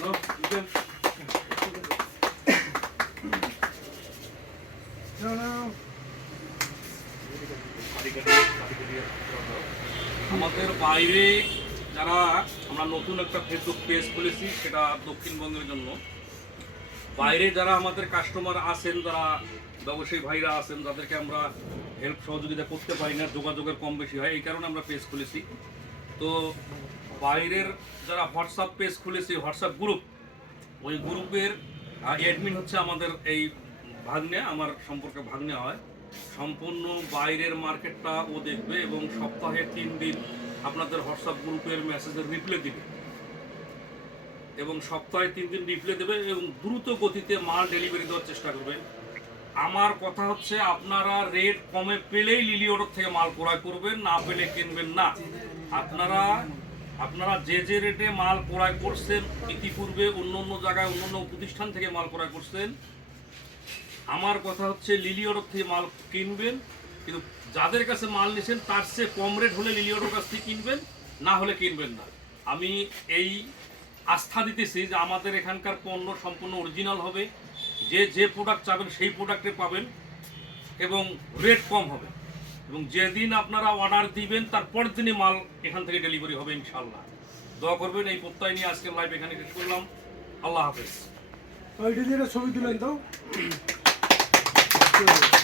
No, you can. No, no. আমাদের বাইরে যারা আমরা নতুন একটা ফেসবুক পেজ খুলেছি সেটা দক্ষিণবঙ্গের জন্য বাইরে যারা আমাদের কাস্টমার আছেন যারা ব্যবসায়ী ভাইরা আছেন যাদেরকে আমরা হেল্প সহযোগিতা করতে পারি না যোগাযোগের কম বেশি হয় এই কারণে আমরা পেজ খুলেছি তো বাইরের যারা হোয়াটসঅ্যাপ পেজ খুলেছি হোয়াটসঅ্যাপ গ্রুপ ওই গ্রুপের অ্যাডমিন হচ্ছে আমাদের এই ভাগ্নে, আমার সম্পর্কে ভাগ্নে হয়। সম্পূর্ণ বাইরের মার্কেটটা ও দেখবে এবং সপ্তাহে তিন দিন আপনাদের হোয়াটসঅ্যাপ গ্রুপের মেসেজের রিপ্লে দিবে। এবং সপ্তাহে তিন দিন রিপ্লে দেবে এবং দ্রুত গতিতে মাল ডেলিভারি দেওয়ার চেষ্টা করবে। আমার কথা হচ্ছে, আপনারা রেট কমে পেলেই লিলি অর্ডার থেকে মাল ক্রয় করবেন, না পেলে কিনবেন না। আপনারা আপনারা যে যে রেটে মাল ক্রয় করছেন, ইতিপূর্বে অন্য অন্য জায়গায়, অন্য অন্য প্রতিষ্ঠান থেকে মাল ক্রয় করছেন, আমার কথা হচ্ছে লিলি অর্ডার থেকে মাল কিনবেন, কিন্তু যাদের কাছে মাল নিছেন, তার চেয়ে কম রেট হলে লিলি অর্ডার কাছ থেকে কিনবেন, না হলে কিনবেন না। আমি এই আস্থা দিতেছি যে আমাদের এখানকার পণ্য সম্পূর্ণ অরিজিনাল হবে, যে যে প্রোডাক্ট চাবেন, সেই প্রোডাক্টে পাবেন, এবং রেট কম হবে। এবং যেদিন আপনারা অর্ডার দিবেন তার পরের দিনই মাল এখান থেকে ডেলিভারি হবে ইনশাল্লাহ দোয়া করবেন এই প্রত্যয় নিয়ে আজকে লাইভ এখানে শেষ করলাম। আল্লাহ হাফেজ। ছবি তুলেন তো।